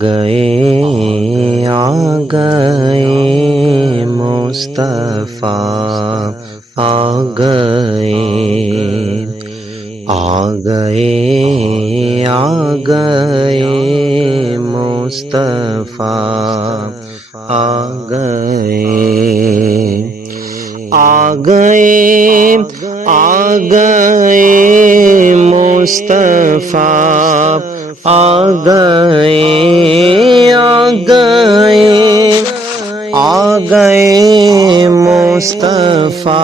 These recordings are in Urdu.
گئے مصطفیٰ آ گئے مصطفیٰ آ گئے مصطفیٰ آ گئے مصطفیٰ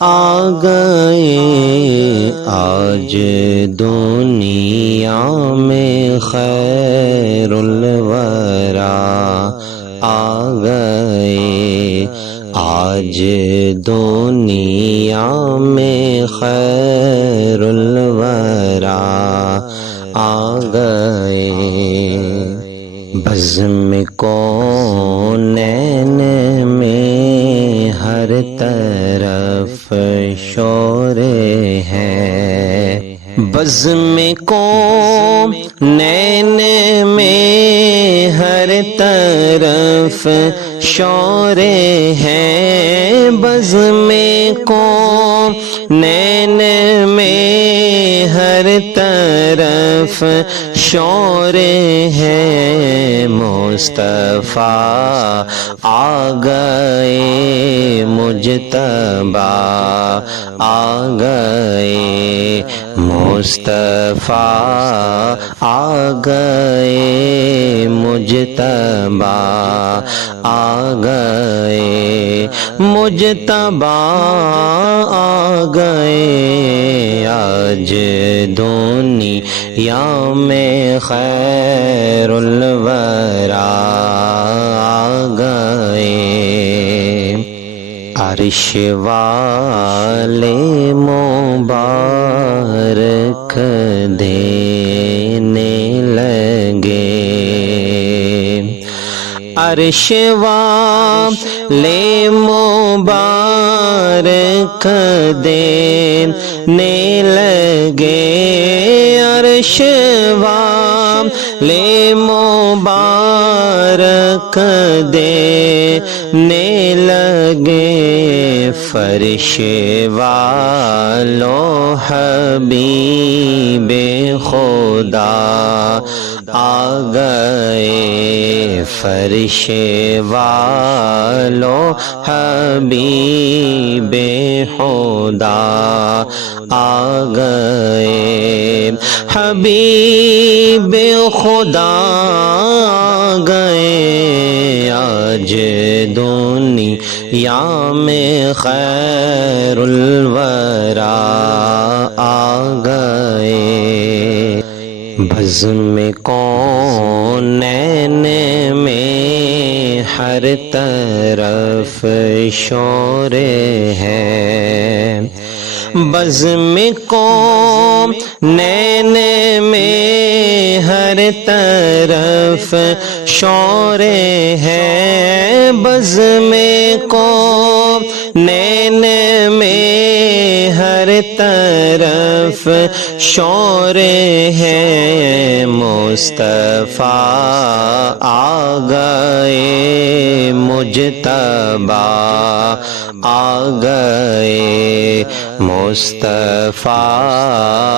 آ گئے آج دنیا میں خیر الورا آ گئے آج دنیا میں خیر الورا آ گئے بزم کونین میں ہر طرف شور ہے بزم کونین میں ہر طرف شور ہے بزم کونین میں ہر طرف شور ہے مصطفیٰ آ گئے مجتبیٰ آ گئے مصطفیٰ آ گئے مجتبیٰ آ گئے مجتبیٰ آ گئے آج دنیا میں خیر الورا آ گئے عرش والے مبارک دینے لگے عرش والے مبارک دینے لگے عرش والے مبارک دینے لگے فرش والو حبیب خدا آ گئے فرش والو حبیب خدا آ گئے حبیب خدا آ گئے آج دنیا میں خیر الورا آ گئے بزم کونین میں ہر طرف شور ہے بزم کونین میں ہر طرف شور ہے بزم کونین میں ہر طرف شور ہے مصطفیٰ آ گئے مجتبیٰ آ گئے مصطفیٰ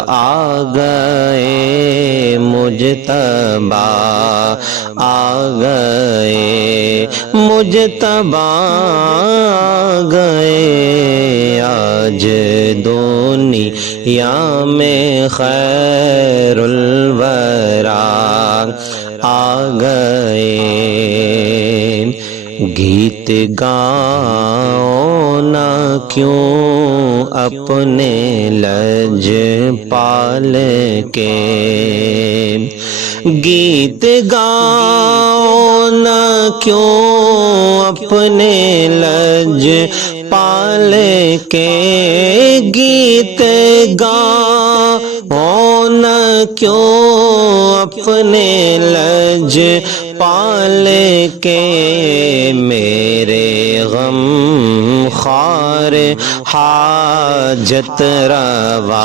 آ گئے مجتبیٰ آ گئے مجتبیٰ آ گئے آج دنیا میں خیر الورا آ گئے گیت گاؤ نہ کیوں اپنے لج پال کے گیت گاؤ نہ کیوں اپنے لج پال کے گیت گاؤ نہ کیوں اپنے لج پال کے میرے غم خوار حاجت روا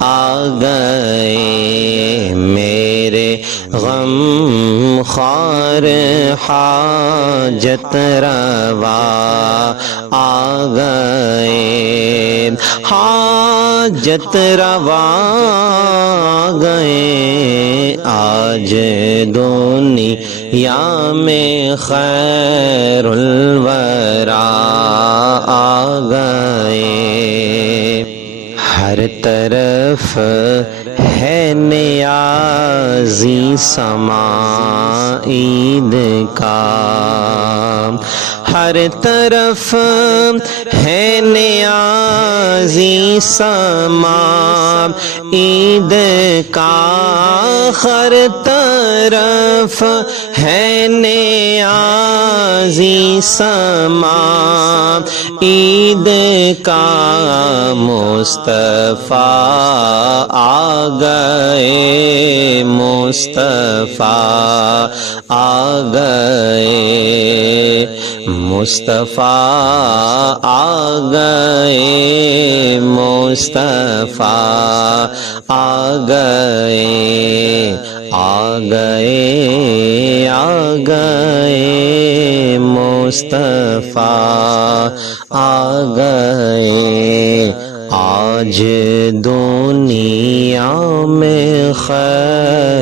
آ گئے میرے غم خوار حاجت روا آ گئے، حاجت روا گئے، آج دنیا میں خیر الورا آ گئے۔ ہر طرف ہے نیازی سما عید کا، ہر طرف ہے نیازی سما عید کا، ہر طرف ہے نیازی سما عید کا، مصطفیٰ آ گئے، مصطفیٰ آ گئے، مصطفیٰ آ گئے، مصطفیٰ آ گئے، آ گئے، آ گئے، مصطفیٰ آ گئے، آج دنیا میں خیر